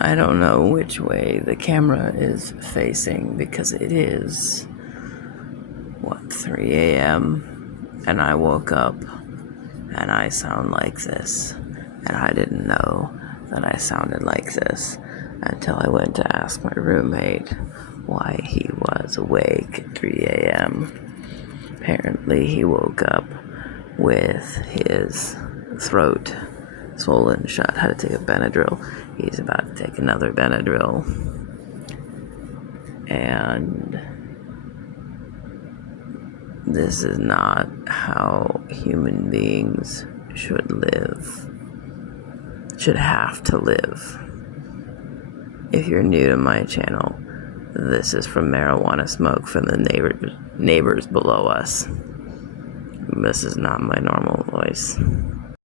I don't know which way the camera is facing because it is, 3 a.m. and I woke up and I sound like this. And I didn't know that I sounded like this until I went to ask my roommate why he was awake at 3 a.m. Apparently he woke up with his throat swollen shut, had to take a Benadryl. He's about to take another Benadryl. And this is not how human beings should live, should have to live. If you're new to my channel, this is from marijuana smoke from the neighbors below us. This is not my normal voice.